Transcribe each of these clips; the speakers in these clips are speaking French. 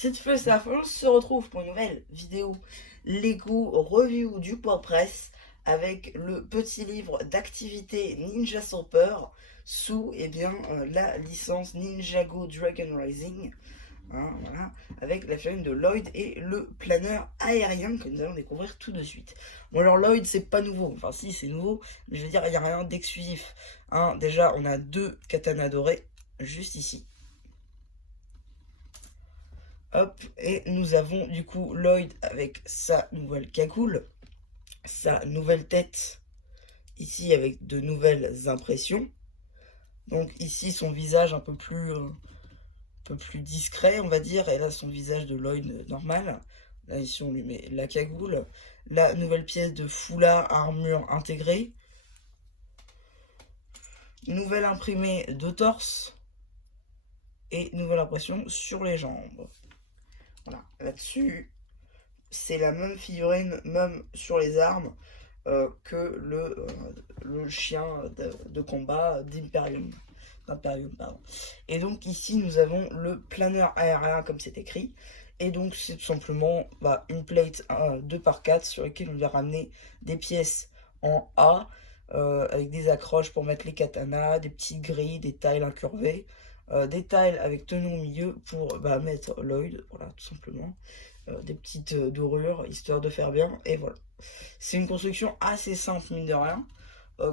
Cette fois, c'est la fin. On se retrouve pour une nouvelle vidéo Lego review du point presse avec le petit livre d'activité Ninja Super sous la licence Ninjago Dragon Rising. Voilà, avec la famille de Lloyd et le planeur aérien que nous allons découvrir tout de suite. Bon alors Lloyd c'est pas nouveau, enfin si c'est nouveau, mais je veux dire il n'y a rien d'exclusif. Déjà on a deux katanas dorés juste ici. Hop, et nous avons du coup Lloyd avec sa nouvelle cagoule, sa nouvelle tête, ici avec de nouvelles impressions. Donc ici son visage un peu plus discret on va dire, et là son visage de Lloyd normal. Là ici on lui met la cagoule, la nouvelle pièce de foulard armure intégrée, nouvelle imprimée de torse, et nouvelle impression sur les jambes. Voilà, là-dessus, c'est la même figurine, même sur les armes, que le chien de combat d'Imperium. Et donc ici, nous avons le planeur aérien, comme c'est écrit. Et donc, c'est tout simplement une plate 2x4 sur laquelle on va ramener des pièces en A, avec des accroches pour mettre les katanas, des petites grilles, des tiles incurvées. Des tiles avec tenon au milieu pour mettre Lloyd, voilà, tout simplement. Des petites dorures, histoire de faire bien, et voilà. C'est une construction assez simple, mine de rien,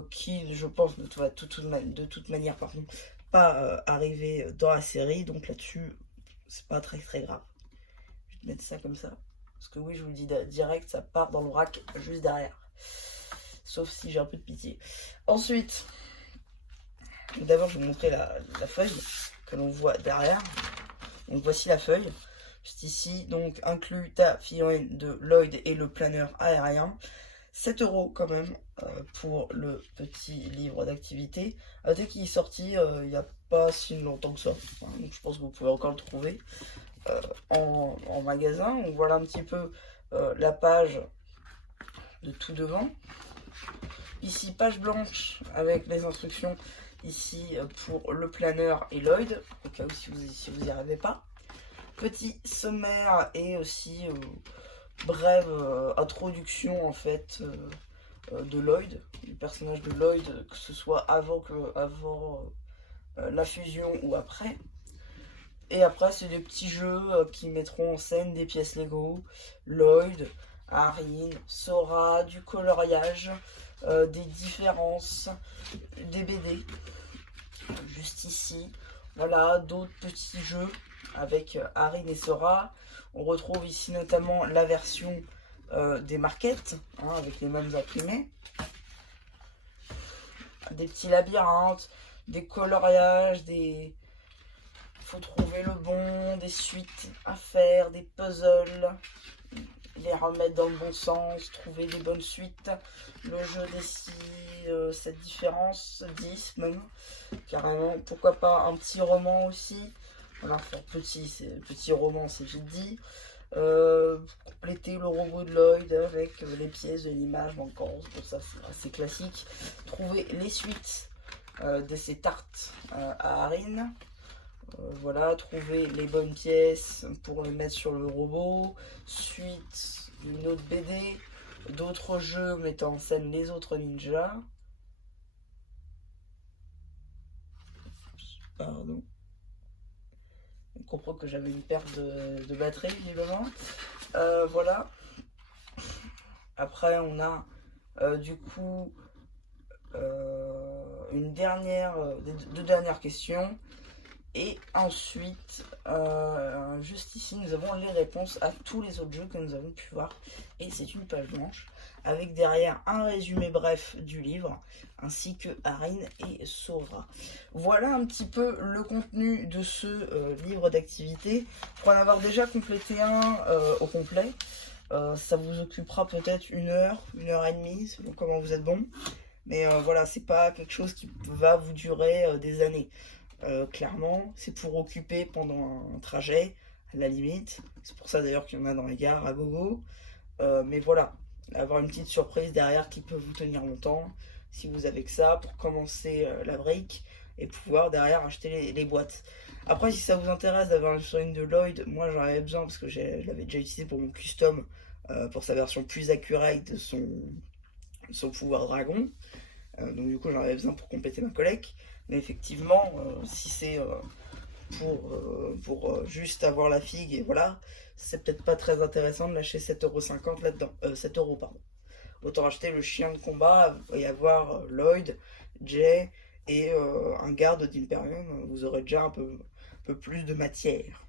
qui, je pense, va de toute manière, par contre, pas arriver dans la série, donc là-dessus, c'est pas très très grave. Je vais te mettre ça comme ça, parce que oui, je vous le dis direct, ça part dans le rack juste derrière. Sauf si j'ai un peu de pitié. Ensuite, d'abord, je vais vous montrer la feuille que l'on voit derrière. Donc voici la feuille. Juste ici, donc inclus ta figurine de Lloyd et le planeur aérien. 7 € quand même pour le petit livre d'activité. Dès qu'il est sorti, il n'y a pas si longtemps que ça. Donc je pense que vous pouvez encore le trouver en magasin. Donc voilà un petit peu la page de tout devant. Ici, page blanche avec les instructions ici pour le planeur et Lloyd, au cas où si vous n'y arrivez pas. Petit sommaire et aussi brève introduction en fait de Lloyd, du personnage de Lloyd, que ce soit avant la fusion ou après. Et après c'est des petits jeux qui mettront en scène des pièces Lego, Lloyd, Arin, Sora, du coloriage, des différences, des BD, juste ici. Voilà, d'autres petits jeux avec Arin et Sora. On retrouve ici notamment la version des marquettes, avec les mêmes imprimés. Des petits labyrinthes, des coloriages, faut trouver le bon, des suites à faire, des puzzles, les remettre dans le bon sens, trouver des bonnes suites. Le jeu des cette différence, 10 même, carrément. Pourquoi pas un petit roman aussi. Voilà, enfin, petit roman, c'est vite dit. Compléter le robot de Lloyd avec les pièces de l'image manquante, bon, ça c'est assez classique. Trouver les suites de ces tartes à Arin. Voilà, trouver les bonnes pièces pour les mettre sur le robot. Suite, une autre BD, d'autres jeux mettant en scène les autres ninjas. Pardon. On comprend que j'avais une perte de batterie, visiblement. Voilà. Après, on a du coup deux dernières questions. Et ensuite, juste ici, nous avons les réponses à tous les autres jeux que nous avons pu voir. Et c'est une page blanche, avec derrière un résumé bref du livre, ainsi que Arin et Sora. Voilà un petit peu le contenu de ce livre d'activité. Pour en avoir déjà complété un au complet, ça vous occupera peut-être 1 heure, 1 heure et demie, selon comment vous êtes bon. Mais voilà, c'est pas quelque chose qui va vous durer des années. Clairement, c'est pour occuper pendant un trajet, à la limite. C'est pour ça d'ailleurs qu'il y en a dans les gares à gogo. Mais voilà, avoir une petite surprise derrière qui peut vous tenir longtemps, si vous avez que ça, pour commencer la break. et pouvoir derrière acheter les boîtes. Après, si ça vous intéresse d'avoir une figurine de Lloyd, moi j'en avais besoin parce que je l'avais déjà utilisé pour mon custom, pour sa version plus accurate de son pouvoir dragon. Donc du coup j'en avais besoin pour compléter ma collecte. Mais effectivement, si c'est pour juste avoir la figue et voilà, c'est peut-être pas très intéressant de lâcher 7,50€ là-dedans. 7€, pardon. Autant acheter le chien de combat et avoir Lloyd, Jay et un garde d'Imperium. Vous aurez déjà un peu plus de matière.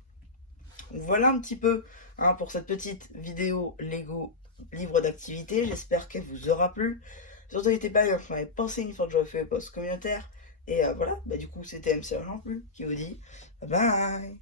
Voilà un petit peu hein, pour cette petite vidéo Lego livre d'activité. J'espère qu'elle vous aura plu. Surtout n'hésitez pas à m'en penser une fois que j'aurai fait le post communautaire. Et voilà, bah, du coup c'était MC Plus qui vous dit bye bye.